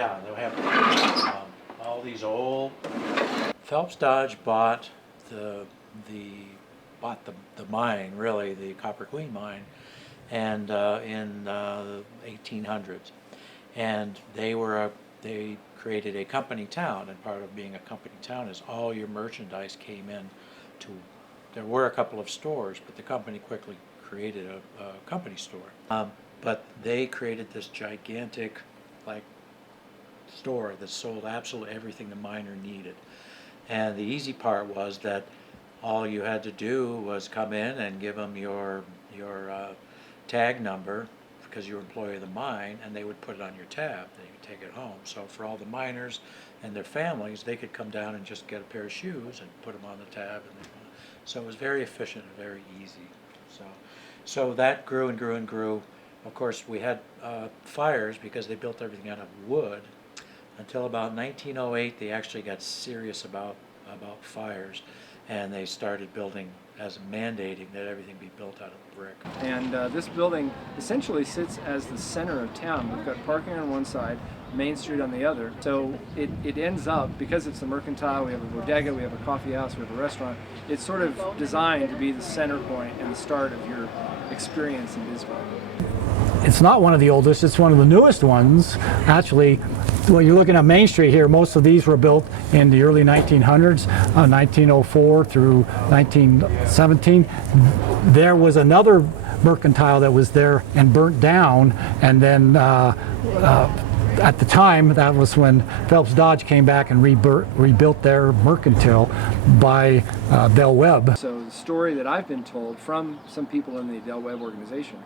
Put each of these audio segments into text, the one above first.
Yeah, they have all these old. Phelps Dodge bought the mine, really, the Copper Queen mine, and in the 1800s, and they created a company town. And part of being a company town is all your merchandise came in to. There were a couple of stores, but the company quickly created a company store. But they created this gigantic, like, store that sold absolutely everything the miner needed. And the easy part was that all you had to do was come in and give them your tag number, because you were employee of the mine, and they would put it on your tab, and you could take it home. So for all the miners and their families, they could come down and just get a pair of shoes and put them on the tab. So it was very efficient and very easy. So that grew and grew and grew. Of course, we had fires because they built everything out of wood. Until about 1908, they actually got serious about fires, and they started building, as mandating that everything be built out of brick. And this building essentially sits as the center of town. We've got parking on one side, Main Street on the other. So it ends up, because it's a mercantile, we have a bodega, we have a coffee house, we have a restaurant, it's sort of designed to be the center point and the start of your experience in Bisbee. It's not one of the oldest, it's one of the newest ones. Actually, well, you're looking at Main Street here, most of these were built in the early 1900s, 1904 through 1917. There was another mercantile that was there and burnt down, and then at the time, that was when Phelps Dodge came back and rebuilt their mercantile by Del Webb. So the story that I've been told from some people in the Del Webb organization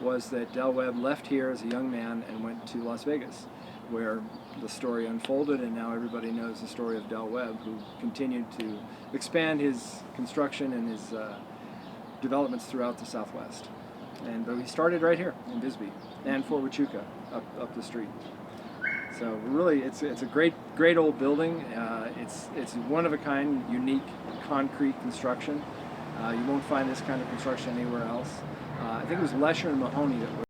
was that Del Webb left here as a young man and went to Las Vegas, where the story unfolded, and now everybody knows the story of Del Webb, who continued to expand his construction and his developments throughout the Southwest. But he started right here in Bisbee and Fort Huachuca up the street. So really, it's a great old building. It's one of a kind, unique concrete construction. You won't find this kind of construction anywhere else. I think it was Lesher and Mahoney that were.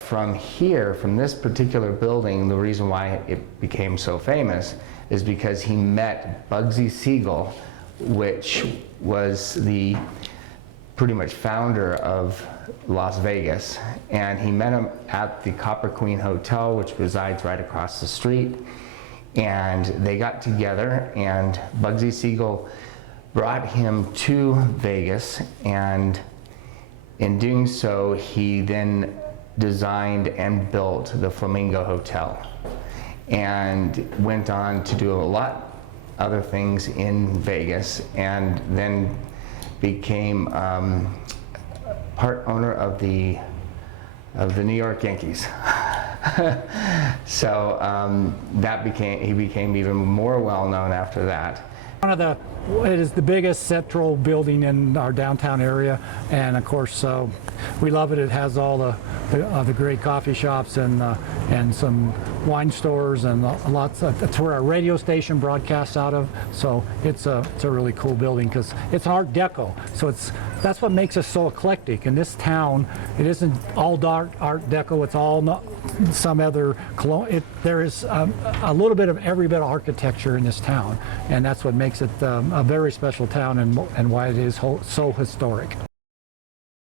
From here, from this particular building, the reason why it became so famous is because he met Bugsy Siegel, which was the pretty much founder of Las Vegas, and he met him at the Copper Queen Hotel, which resides right across the street, and they got together, and Bugsy Siegel brought him to Vegas, and in doing so, he then designed and built the Flamingo Hotel, and went on to do a lot other things in Vegas, and then became part owner of the New York Yankees. So he became even more well known after that. It is the biggest central building in our downtown area, and of course we love it. It has all the great coffee shops and some wine stores and lots of. It's where our radio station broadcasts out of. So it's a really cool building because it's Art Deco. So that's what makes us so eclectic. In this town, it isn't all dark Art Deco. It's all some other. There is a little bit of every bit of architecture in this town, and that's what makes it a very special town and why it is so historic.